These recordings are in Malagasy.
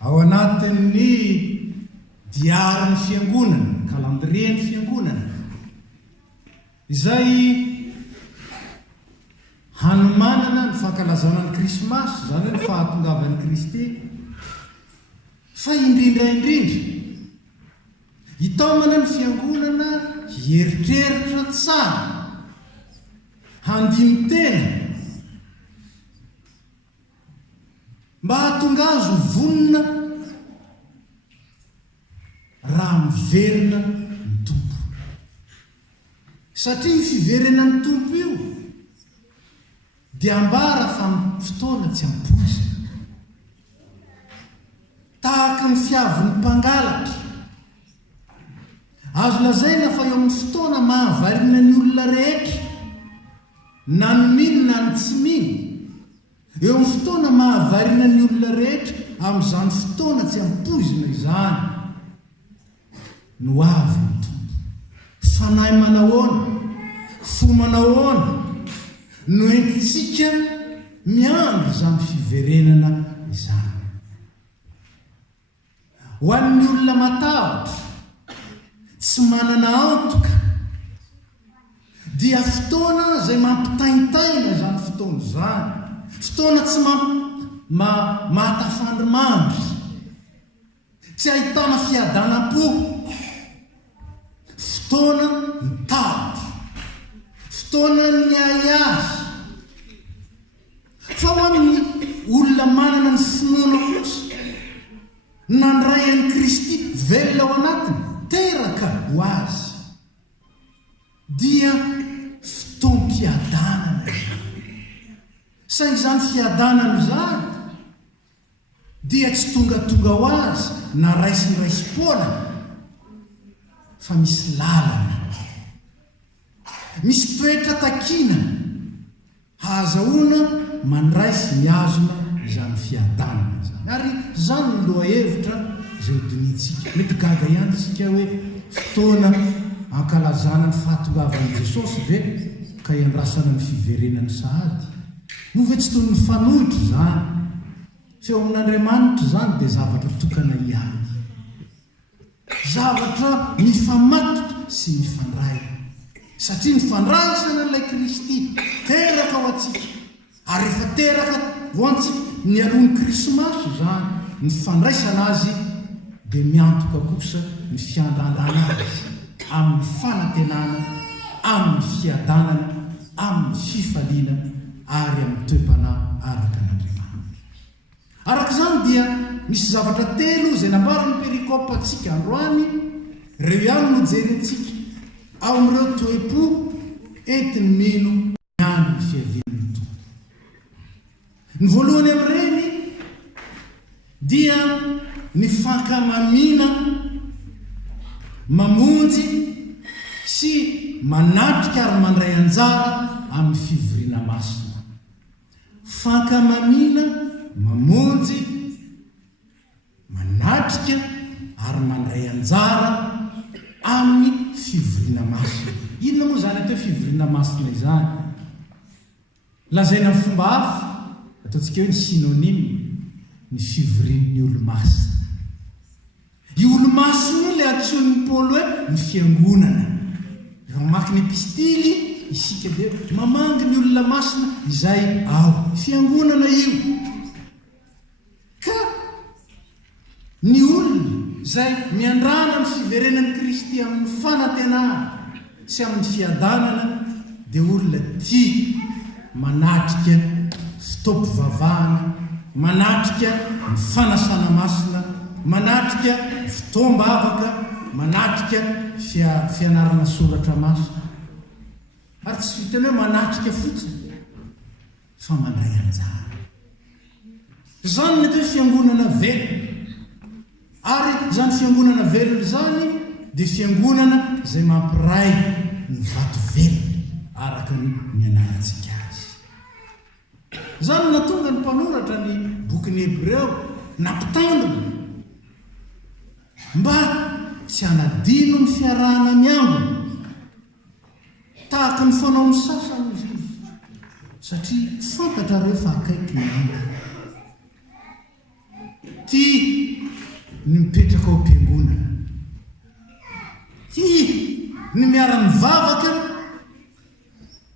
ao anatin'ny diarin'ny fiangonana kalandrien'ny fiangonana izay hanomanana ny fankalazana ny krismasy zany hoe ny fahatongavan'ny Kristy fa indrindraindrindra hitaomana ny fiangonana hieritreritra tsara handimy tena mba hahatonga azo vonina raha miverina ny tompo satria fiverena ny tompo io dia ambara fa amin'ny fotoana tsy ampoza tahaka ny fiavin'ny mpangalatra azo lazaina fa eo amin'ny fotoana mahavarina ny olona rehetra na ny mino na ny tsy mino eo amin'ny fotoana mahavarina ny olona rehetra amin'izany fotoana tsy ampozina izany no avy ny tompo fanahy manahoana fo manahoana no entintsika miandry izany fiverenana izany ho an'ny olona matahotra tsy manana antoka dia fotoana izay mampitaintaina izany fotoana izany fotoana tsy mahatafandrimandry tsy ahitana fiadanam-po fotoana mitahotra fotoana ny aiazy fa ho amin'ny olona manana ny finoana kosa nandray an'i Kristy velona ao anatiny teraka ho azy dia fotoam-piadanana saingy izany fiadanana izany dia tsy tongatonga ho azy na raisy-poana fa misy lalana misy toetra takina hahazahoana mandraisy miazona izany fiadanana izany ary izany no loha-hevitra izay hodinitsika mety gaga ihany tsika hoe fotoana ankalazana ny fahatongavan'i Jesosy ve ka iandrasana ny fiverenany sahady no ve tsy toy ny fanohitra zany fa eo amin'Andriamanitra zany dia zavatra tokana ihany zavatra mifamatotra sy mifandray satria ny fandraisana ilay Kristy teraka ho antsika ary efa teraka ho antsika ny alohan'ny krismasy zany ny fandraisana azy dia miantoka kosa ny fiandrandrana azy amin'ny fanantenana amin'ny fiadanana amin'ny fifaliana ary amin'ny toe-panahy araka n'Andriamanitra araka izany dia misy zavatra telo izay nambarany perikopa antsika androany ireo ihany no jerentsika ao amin'ireo toe-po entiny mino miandry ny fiavinany tompo ny voalohany amin'ireny dia ny fankamamina mamonjy sy manatrika ary mandray anjara amin'ny fivoriana masina fankamamina mamonjy manatrika ary mandray anjara amin'ny fivoriana masina inona moa zany atao fivoriana masina izany lazaina amin'ny fomba hafa ataontsika hoe ny synonyme ny fivorian'ny olo-masina io olo-masina io ilay antsoin'ny Paoly hoe ny fiangonana mamaky ny epistily isika dia mamangy ny olona masina izay ao fiangonana io ka ny olona izay miandrana ny fiverenan'i Kristy amin'ny fanantenana sy amin'ny fiadanana dia olona tia manatrika fitoam-pivavahana manatrika ny fanasana masina manatrika fotoam-bavaka manatrika fianarana soratra masina ary tsy vitany hoe manatrika fotsiny fa mandray anjara zany mety hoe fiangonana velona ary zany fiangonana velona zany dia fiangonana izay mampiray ny vato velona araka ny anarantsika azy zany natonga ny mpanoratra ny bokin'ny Hebreo nampitandrina mba tsy hanadino ny fiarahana miambina tahaka ny fanao ny sasany izy satria fantatra reo fa akaiky ny andro tia ny mipetraka ao am-piangonana. Ny miara-mivavaka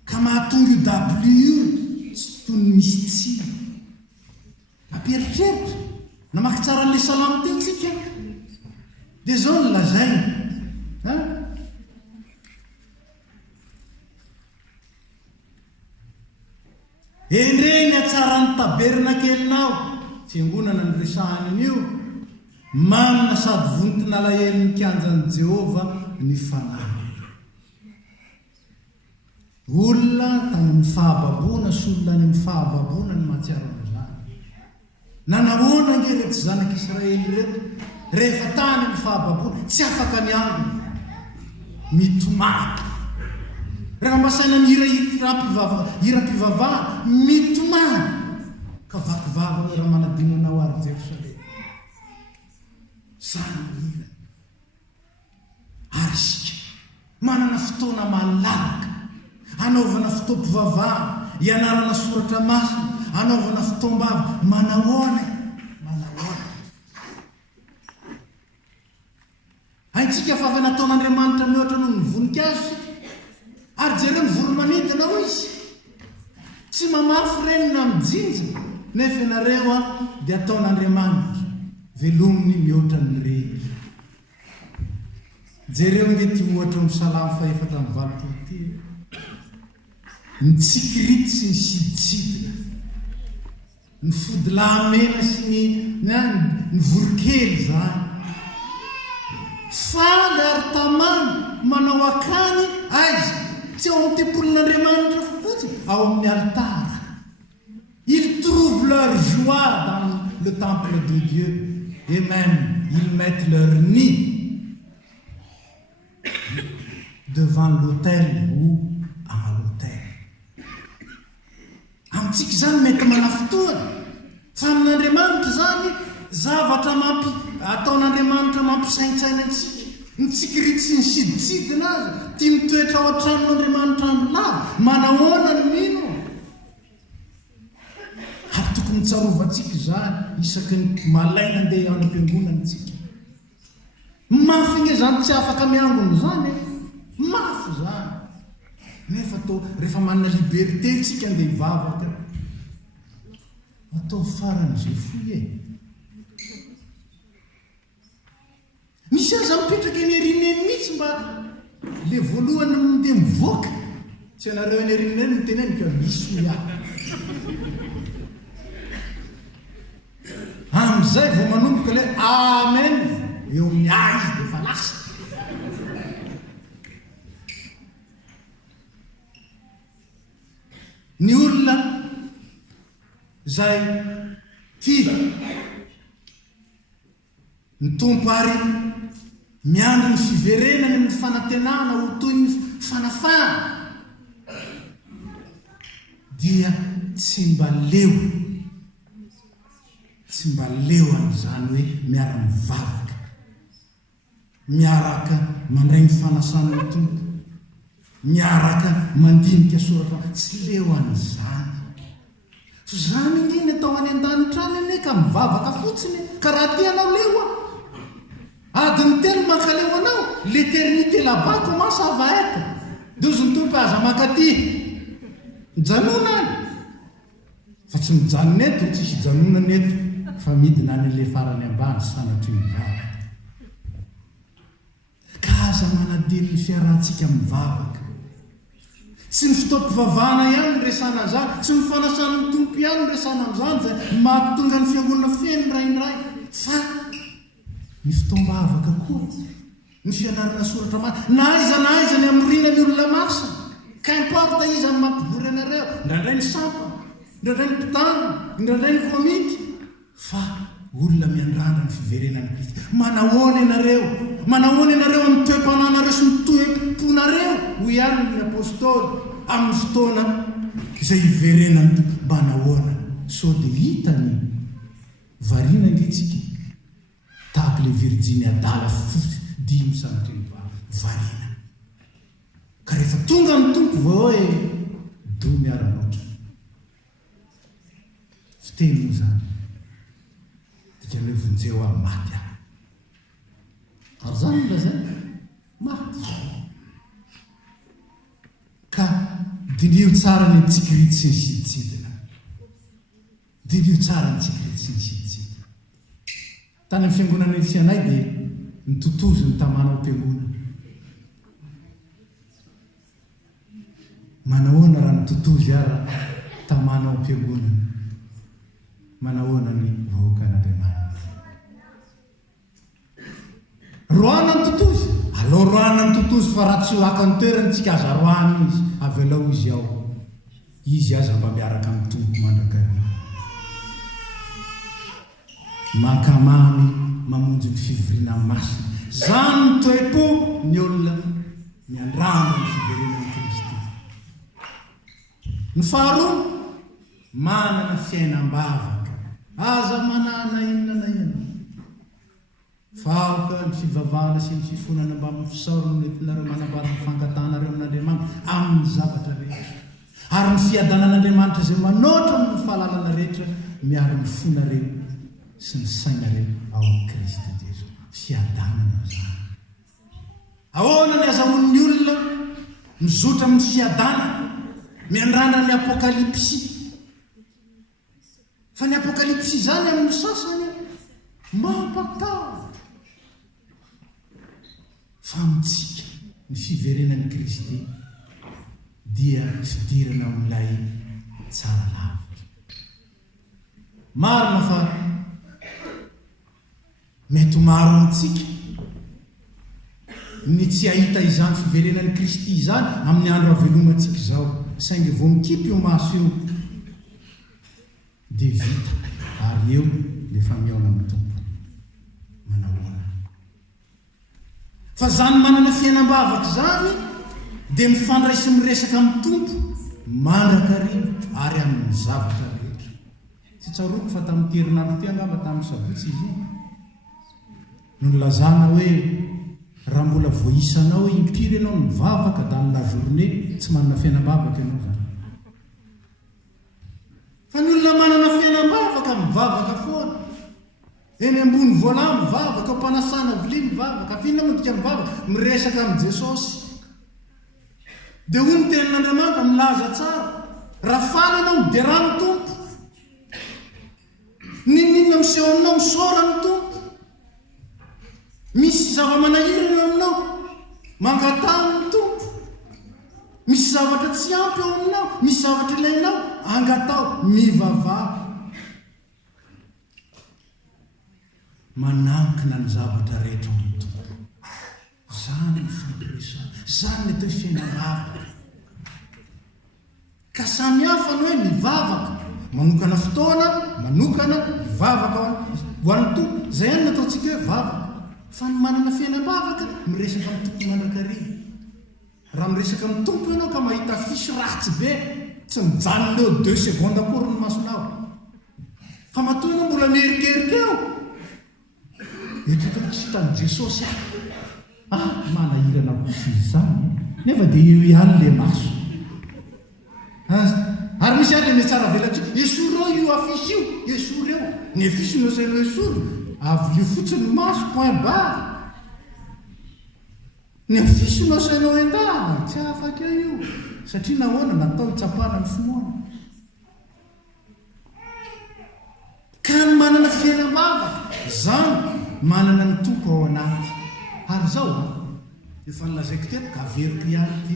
ka mahatonga io W io tsy toy ny misy tsy. Amperitreritra namaky tsara n'le salamo teo tsika dia zao ny lazaina. Endreny atsara ny taberina kelinao fiangonana ny resahany an'io manina sady vontina lahelin'ny kianjan'i Jehova ny fanahy. Olona tany amin'ny fahababona sy olona any amin'ny fahababona ny mahatsiaro an'izany. Nanahoana nge reto zanak'Israely reto rehefa tany amin'ny fahababona tsy afaka ny andro mitomany. Rehefa masaina ny hira-pivavaha mitomany ka vakivava raha manadinanao ary Jerosalema. Zany hira. Ary sika manana fotoana malalaka anaovana fotoam-pivavaha, ianarana soratra masina, anaovana fotoam-bava. Manahoana. Haintsika fa avy nataon'Andriamanitra mihoatra noho ny voninkazo sika. Ary jereo ny voromanidina hoy izy. Tsy mamafy reny na mijinja nefa ianareo dia ataon'Andriamanitra velominy mihoatra ny reny. Jereo nge ty ohatra amin'ny Salamo 4:7. Ny tsikirity sy ny siditsidina, ny fodilamena sy ny vorokely zany. Faly ary tamany manao akany aiza tsy ao amin'ny tempolin'Andriamanitra fotsiny, ao amin'ny altara. Ils trouvent leur joie dans le temple de Dieu et même ils mettent leur nid devant l'autel ou à l'autel. Amintsika zany mety manafotoana fa amin'Andriamanitra zany zavatra ataon'Andriamanitra mampisaintsaina antsika. Ny tsikirity sy ny siditsidina azy tia mitoetra ao an-tranon'Andriamanitra andro lava. Manahoana ny mino ary tokony tsarovantsika zany isaky ny malaina andeha ao am-piangonana tsika. Mafy nge zany tsy afaka miangony zany mafy zany. Nefa atao rehefa manana liberté tsika andeha hivavaka atao faran'izay foy misy aza mipetraka eny erineny mihitsy mba le voalohany mindeha mivoaka. Tsy anareo eny erineny ny teneny ka misy hoy amizay vao manomboka le amen eo amin'ny izy dia fa lasa. Ny olona zay tia ny tompo ary miandro ny fiverenany amin'ny fanantenana ho toy ny fanafana dia tsy mba leo an'izany hoe miara-mivavaka, miaraka mandray ny fanasana ny tompo, miaraka mandinika soratra. Tsy leo an'izany. Zany ingeny atao any an-danitra any ane ka mivavaka fotsiny ka raha tianao leo adiny telo mankaleo anao l'éternité là-bas commence à va être. Dozy ny tompo aza makaty mijanona any fa tsy mijanona eto, tsisy janona neto fa midina any le farany ambany sanatry mivavaka. Ka aza manadiny ny fiarahantsika mivavaka. Tsy ny fotoam-pivavahana ihany ny resana zany, tsy ny fanasana ny tompo ihany ny resana amin'izany zay mahatonga ny fiangonana feno raindray, fa ny fotoam-bavaka koa, ny fianarana soratra masina. Na aiza ny amorina ny olona masina, qu'importe izy amin'ny mampivory anareo, ndraindray ny sampa, ndraindray ny mpitany, ndraindray ny komity, fa olona miandrandra ny fiverenan'ny Kristy. Manahoana ianareo amin'ny toe-pananareo sy ny toe-ponareo ho ihany ny apôstôly amin'ny fotoana izay hiverenany tompo. Manahoana sao dia hitany variana ngeitsika tahaka le Virginie adala fotsy dimy sanatry ny variana. Ka rehefa tonga ny tompo vao hoe do miara-noatra fiteny moa zany dikan'ireo vonjeo amin'ny maty aho azo zany la zay maty ka dinio tsara ny tsikirity sy ny siditsidina dinio tsara ny tsikirity sy ny siditsidina tany amin'ny fiangonana itsy anay dia ny totozo ny tamanao am-piangonana manahoana raha ny totozy ara tamanao am-piangonana manahoana ny vahoakan'Andriamanitra roana ny totozy aloha roana ny totozy fa raha tsy ho aka ny toerany tsika aza roana izy avelao izy ao izy aza mba miaraka amin'ny tompo mandrakary mankamamy mamonjy ny fivoriana masina zany ny toe-po ny olona miandrama ny fiverenan'ny Kristy ny faharoa manana fiainam-bavaka aza manana inona na ina faoka ny fivavahana sy ny fifonana mba amin'ny fisaorana nentinareo manambara ny fangatanareo amin'Andriamanitra amin'ny zavatra rehetra ary ny fiadanan'Andriamanitra izay manoatra amin'ny fahalalana rehetra miaro ny fonareo sy ny sainareo ao amin'ny Kristy Jesu fiadanana zany ahoana ny azahoan'ny olona mizotra amin'ny fiadanana miandrana ny apokalipsy fa ny apokalipsy zany amin'ny sasany mampatahotra fa mitsika ny fiverenan'ny Kristy dia fidirana amin'ilay tsara lavitra marina fa mety maro amintsika ny tsy ahita izany fiverenan'ny Kristy izany amin'ny andro avelomantsika izao saingy vao mikipy io maso eo dia vita ary eo lefa miaona amin'ny tompo manahoana fa zany manana fiainam-bavaka zany dia mifandray sy miresaka amin'ny tompo mandrakariva ary amin'ny zavatra rehetra tsy tsaroko fa tamin'ny herinandro ty angamba tamin'ny sabotsy izy no nylazana hoe raha mbola voisanao impiry ianao mivavaka dans la journée tsy manana fiainam-bavaka ianao zany fa ny olona manana fiainam-bavaka mivavaka foana eny ambony vola mivavaka mpanasana vilia mivavaka fihinona modika mivavaka miresaka amin'ny Jesosy dia hoy ny tenin'Andriamanitra milaza tsara raha faly ianao miderany tompo ninona miseho aminao misaorany tompo misy zava-manahirana aminao mangatahany tompo misy zavatra tsy ampy eo aminao misy zavatra ilainao angatao mivavaka manankina ny zavatra rehetra amin'ny tompo zany ny fampiresana zany ny atao fiainam-bavaka ka samy hafa no hoe mivavaka manokana fotoana manokana mivavaka ho an'ny tompo zay any nataontsika hoe vavaka fa ny manana fiainam-bavaka miresaka amin'ny tompo mandrakariva raha miresaka amin'ny tompo ianao ka mahita fisy ratsy be tsy mijanona eo 2 secondes akory ny masonao fa matoa ianao mbola mierikerika eo etraka tsy tany Jesosy manahirana kosi zany nefa dia eo ihany le maso ary misy any le me tsara velatry esoreo io afisy io esoreo ny afisy no sainao esoro avy fotsiny maso point barre ny afisy no sainao entana tsy afaka io satria nahoana natao hitsapana ny finoana ka ny manana fiainam-bavaka zany manana ny tompo ao anaty ary zao efa nilazaiko teto ka averiko ihany ty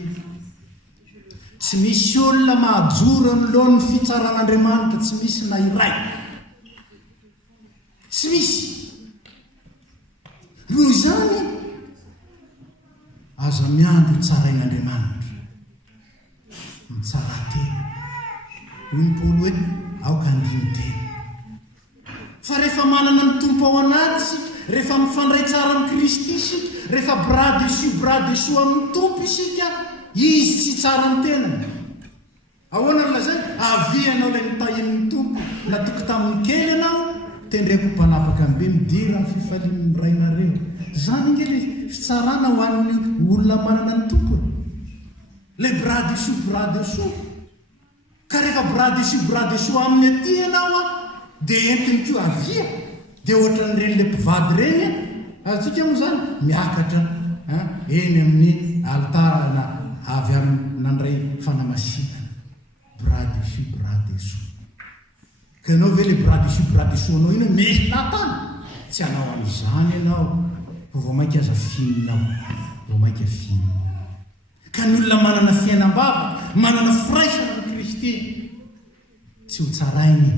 tsy misy olona mahajoro anylohan'ny fitsaran'Andriamanitra tsy misy na iray tsy misy noho izany aza miandro tsarain'Andriamanitra mitsara tena hoy ny Paoly hoe aoka andiny tena fa rehefa manana ny tompo ao anaty isika rehefa mifandray tsara amin'ny Kristy isika rehefa bras dessus amin'ny tompo isika izy tsy tsara ny tenany ahoana ny lazay avianao ilay nitahin'ny tompo natoky tamin'ny kely ianao tendreko mpanapaka be midira ny fifalian'ny rainareo zany ingely fitsarana ho an'ny olona manana ny tompony le bras dessous ka rehefa bras dessous amin'ny aty ianao dia entiny ko avia dia ohatran'ireny le mpivady reny atsika moa zany miakatra eny amin'ny altara na avy nandray fanamasinana bras dessus bras dessous ka anao ve le bras dessus bras dessous anao iny mesina tany tsy anao an'izany ianao vao mainka aza fininao vao mainka finina ka ny olona manana fiainam-bava manana firaisana ny Kristy tsy ho tsarainy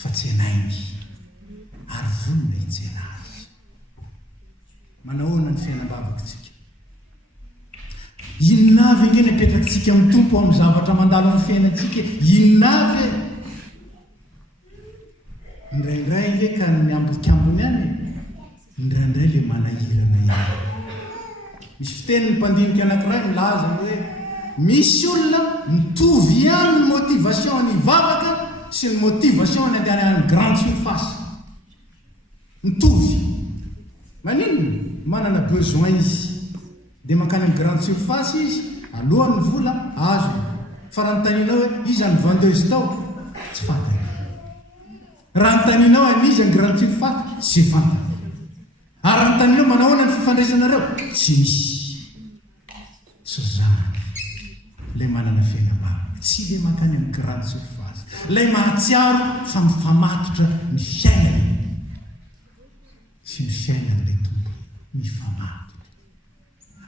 fa tsenainy ary vonona hitsena azy manahoana ny fiainam-bavatsika inona avy ingeny apetratsika amin'ny tompo amin'ny zavatra mandalo amin'ny fiainantsika inona avy indraindray nge ka ny ambokambony any indraindray le manahirana ihany misy fitenin'ny mpandinika anankiray milaza hoe misy olona mitovy ihany ny motivation ny vavaka sy ny motivation ny andehana any grande surface mitovy maninona manana besoin izy dia mankany amin'ny grande surface izy alohan'ny vola azo fa raha nytaninao hoe izy any vendeuse tao tsy fantany raha nytaninao an'izy any grande surface tsy fantany ary raha nytaninao manahoana ny fifandraisanareo tsy misy tsy zany lay manana fiainam-bava tsy le mankany amin'ny grande surface lay mahatsiaro fa mifamatotra ny fiainany sy ny fiainan'ilay tompo mifamatotra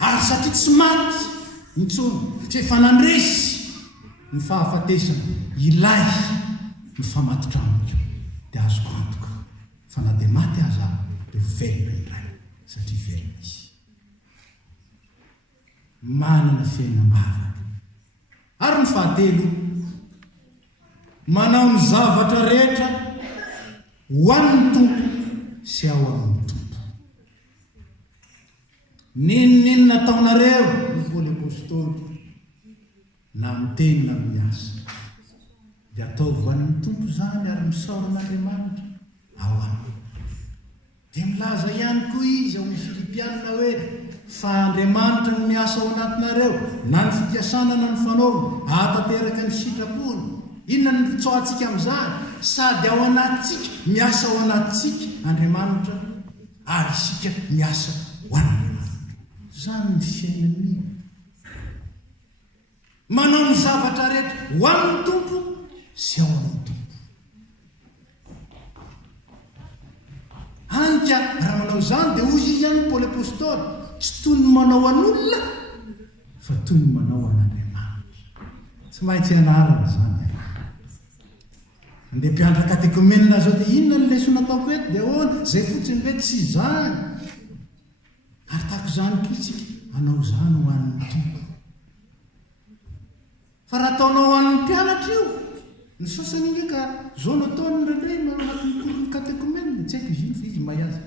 ary satria tsy maty intsony tsy efa nandresy ny fahafatesana ilay mifamatotra amiko dia azoko antoka fa na dia maty aza dia velona iray satria velona izy manana fiainam-bava ary ny fahatelo manao ny zavatra rehetra ho an'ny tompo sy ao amin'ny tompo ninona nataonareo ny voly apôstôly na miteny na miasa dia ataovy ho an'ny tompo zany ary misaoran'Andriamanitra ao aminy dia milaza ihany koa izy ao amin'ny Filipianina hoe fa Andriamanitra ny miasa ao anatinareo na ny fikasana na ny fanaovana ahatateraka ny sitrapony inona ny tsoantsika amin'izany sady ao anatsika miasa ao anatsika Andriamanitra ary isika miasa ho an'Andriamanitra zany ny fiainany manao ny zavatra rehetra ho an'ny tompo sy ao amin'ny tompo anka raha manao zany dia hoy izy ihany Paoly apôstôly tsy toy ny manao an'olona fa toy ny manao an'Andriamanitra tsy maintsy anarana zany andeha mpianatra katekomenina zao dia inona ny leso nataoko eto dia ahoana zay fotsiny ve tsy zany ary tahako zany koitsika anao zany ho an'ny tompo fa raha ataonao ho an'ny mpianatra io ny sasany indraika zao no ataony ndraindray anatin'ny katekomenina tsy haiko izy iny fa izy mahaza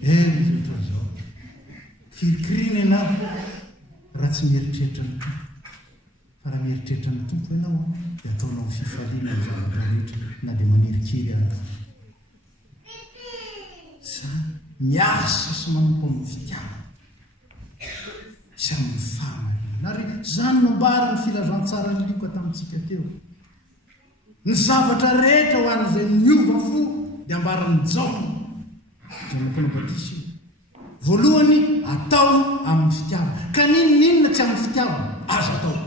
izy ohatra zao fikirina ianao raha tsy mieritreritra ny tompo fa raha mieritreritra ny tompo ianao dia ataonao fifaliana ny zavatra rehetra na dia manirikery azy zany miasa sy manompo amin'ny fitiavana sy amin'ny fahamarina ary zany nombara ny filazantsara ny likoa tamintsika teo ny zavatra rehetra ho an'izay miova fo dia ambarany jaona Batisy voalohany atao amin'ny fitiavana ka ninona tsy amin'ny fitiavana azo atao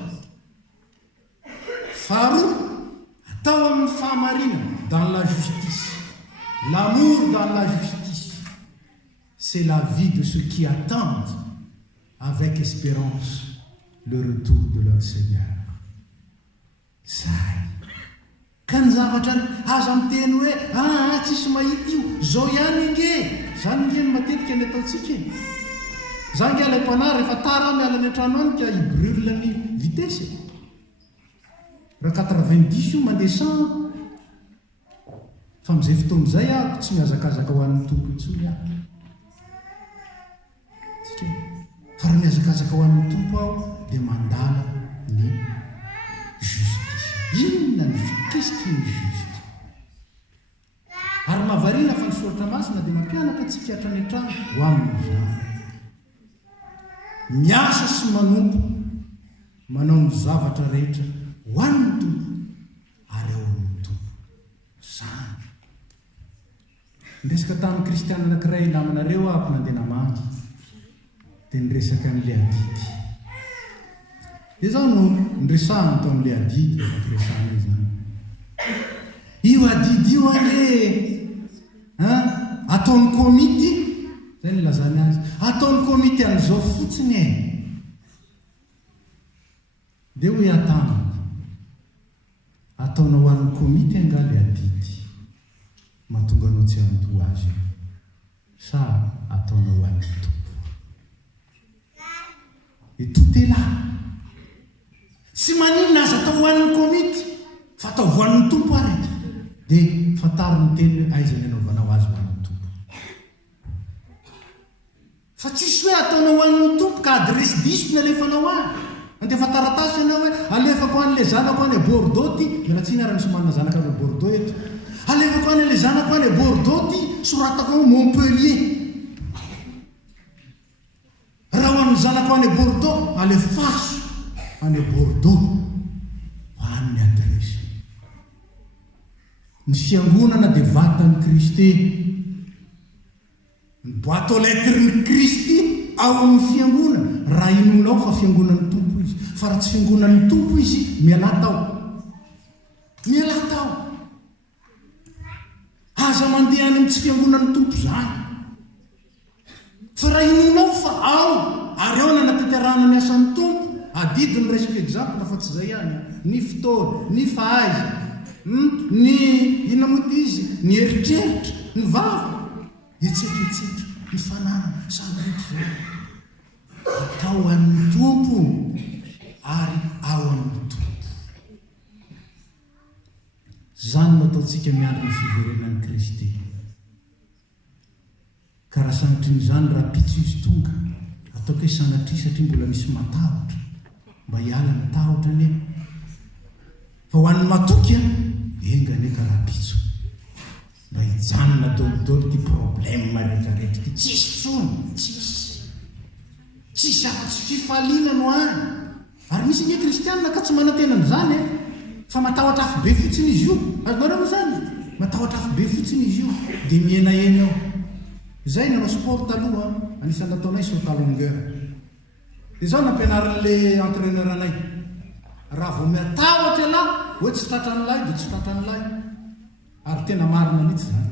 faharoa atao amin'ny fahamarina dans la justice l'amour dans la justice c'est la vie de ceux qui attendent avec espérance le retour de leur Seigneur zay ka ny zavatra azo amin'ny teny hoe tsisy mahita io zao ihany inge zany ingeny matetika ny ataontsika zany nge ilay mpanary rehefa tara miala ny an-trano any ka hibrule ny vitesse raha 90 io mandeha 100 fa amin'izay fotoana izay ahako tsy mihazakazaka ho an'ny tompo intsony aho fa raha mihazakazaka ho an'ny tompo aho dia mandala ny justice inona ny qu'est-ce qui est juste ary mahavariana fa ny soratra masina dia mampianatra antsika hatrany an-trano ho amin'izany miasa sy manompo manao ny zavatra rehetra ho an'ny tompo ary ao amin'ny tompo zany Resaka tamin'ny kristiana anankiray namanareo ampy nandeha namangy dia niresaka amin'ilay adidy. Dia zao no niresahana tao amin'ilay adidy resahana izy zany. Io adidy io ane ataon'ny komity zay ny lazany azy. Ataon'ny komity an'izao fotsiny e. Dia hoe atana ataona ho an'ny komity anga le adidy mahatonga anao tsy handoa azy sa ataona ho an'ny tompo. E totela tsy maninona azy atao ho an'ny komity fa atao ho an'ny tompo ary dia fantariny teny hoe aizany anaovanao azy ho an'ny tompo. Fa tsisy hoe ataonao ho an'ny tompo ka adresy diso ny alefanao azy. Andefa taratasy ianao hoe alefako an'le zanako any Bordeaux ty, mialatsiny ary misy manana zanaka any Bordeaux eto. Alefako any le zanako any Bordeaux ty, soratako ao Montpellier. Raha ho an'ny zanako any Bordeaux, alefaso any Bordeaux. Hoan'ny adresy. Ny fiangonana dia vatan'ny Kristy. Ny boîte aux lettres ny Kristy ao amin'ny fiangonana. Raha inonao fa fiangonan'ny tompo izy. Fa raha tsy fiangonan'ny tompo izy, miala tao. Miala tao. Aza mandeha any amin'ny tsy fiangonan'ny tompo zany. Fa raha inonao fa ao, ary ao nanatanterahana ny asan'ny tompo, adidy ny resaka exemple fa tsy izay ihany. Ny fotoana, ny fahaiza, ny inona moa izy, ny eritreritra, ny vava, etsetraetsetra, ny fananana, samy rehetra zany. Atao amin'ny tompo ary ao amin'ny tompo. Zany no ataontsika miandry ny fiverenan'ny Kristy. Ka raha sanatrin'izany raha pitso izy tonga, ataoko hoe sanatria satria mbola misy matahotra, mba hiala mitahotra ane. Fa ho an'ny matoky engane ka raha pitso. Mba hijanona dolidolo ty problème rehetrarehetra ty. Tsisy tsony, tsisy afa-tsy fifaliana no any. Ary misy nye kristianina ka tsy manantena n'izany e. Fa matahotra afo be fotsiny izy io. Azonareo moa zany? Matahotra afo be fotsiny izy io. Dia mienaena ao. Izay nanao sport taloha, anisan'ny nataonay saut à longueur. Dia zao nampianarin'le entraîneur anay. Raha vao matahotra lahy, hoe tsy tratran'ilay, dia tsy tratran'ilay. Ary tena marina mihitsy zany.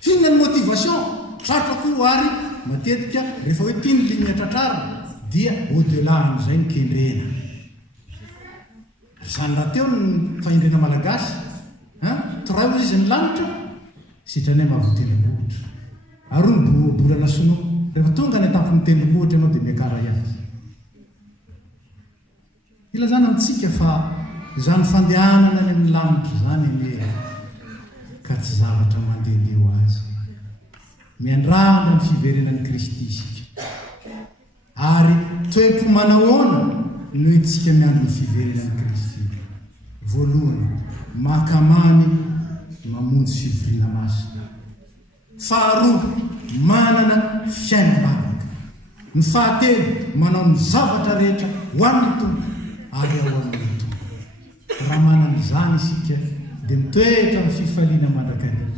Finna ny motivation, sarotra koa ary matetika rehefa hoe tiny ligne tratrara dia au-delà amin'izay ny kendrena. Zany raha teo ny fahendrena malagasy, toray izy ny lanitra, sitranay mahavotendrombohitra. Ary ny bolana sonoa, rehefa tonga ny etapin'ny tendrombohitra ianao dia miakara iazy. Ilazana amintsika fa zany fandehanana any amin'ny lanitra zany ane ka tsy zavatra mandehandeha ho azy. Miandrana ny fiverenan'ny Kristy isika. Ary toepo manahoana no itsika miandro ny fiverenan'ny Kristy. Voalohany, makamamy mamonjy fivoriana masina. Faharoa, manana fiainam-bavaka. Ny fahatelo, manao ny zavatra rehetra ho an'ny tompo ary ao amin'ny tompo. Raha manan'izany isika dia mitoetra amin'ny fifaliana mandrakariva.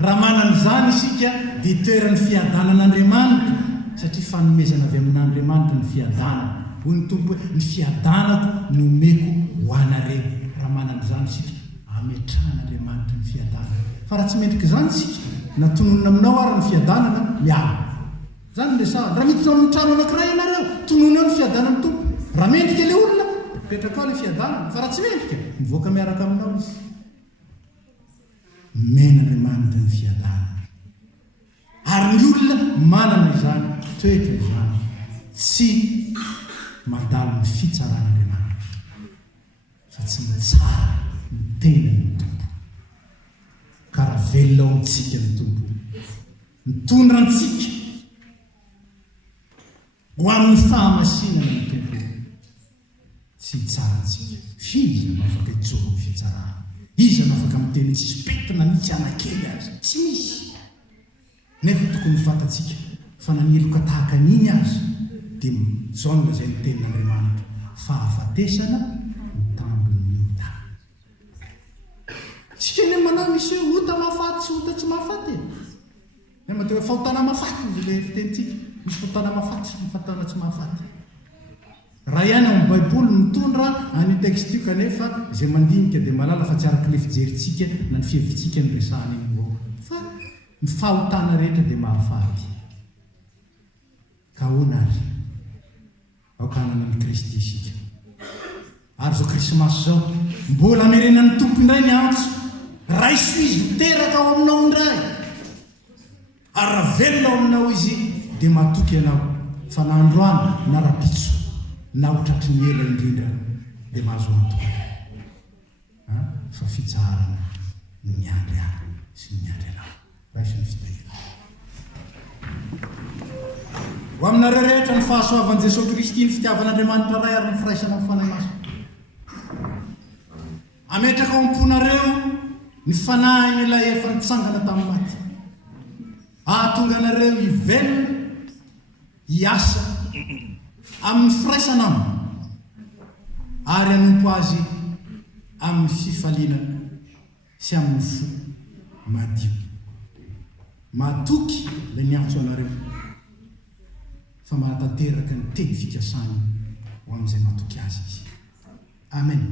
Raha manan'izany isika dia toerany fiadanan'Andriamanitra, satria fanomezana avy amin'Andriamanitra ny fiadanana. Hoy ny tompo hoe ny fiadanako nomeko ho anareo. Raha manan'izany isika ametrahan'Andriamanitra ny fiadanana. Fa raha tsy mendrika izany isika, natononona aminao ary ny fiadanana miala. Zany resaha, raha miditra amin'ny trano anankiray ianareo, tonono eo ny fiadanan'ny tompo. Raha mendrika ilay olona, petraka ao ilay fiadanana. Fa raha tsy mendrika, mivoaka miaraka aminao izy. Men'Andriamanitra ny fiadanana. Ary ny olona manana izany, toetra izany, tsy mandalo ny fitsaran'Andriamanitra, fa tsy mitsara ny tenany tompo. Karaha velona ao amintsika ny tompo, mitondra antsika ho amin'ny fahamasinana ny tompo. Tsy hitsara antsika. Iza no afaka hijoro ny fitsarana? Iza no afaka miteny tsisy petina mitsy anakely azy? Tsy misy. Nefa tokony fantatsika fa nanieloka tahaka an'iny azy dia zao no lazay ny tenin'Andriamanitra, fahafatesana ny tambon'ny Ota. Tsika ny manao misy hoe ota mahafaty sy ota tsy mahafaty e mateo hoe fahotana mahafaty izy le fitenitsika misy fahotana mahafaty sy fahotana tsy mahafaty raha ihany amin'ny baiboly mitondra any texte io kanefa izay mandinika dia malala fa tsy araka le fijeritsika na ny fihevitsika ny resahany iny avao fa ny fahotana rehetra dia mahafaty ka hoana ary aokanana ny kristy isika ary zao krismasy zao mbola merenany tompo indray ny antso ray soizy miteraka ao aminao indray ary raha velona ao aminao izy dia matoky ianao fa na androany na rapitso na otratry ny ela indrindra dia mahazo antoka fa fitsarana ny miandry any sy ny miandry anao raisy ny fitahira ho aminareo rehetra ny fahasoavan'i Jesosy Kristy ny fitiavan'Andriamanitra ray ary ny firaisana amin'ny fanahy maso ametraka ao am-ponareo ny fanahy ilay efa nitsangana tamin'ny maty ahatonga anareo hivelona hiasa amin'ny firaisana aminy ary hanompo azy amin'ny fifaliana sy amin'ny fo madio matoky ilay miantso anareo fa mahatateraka ny teny fikasany ho amin'izay matoky azy izy amen.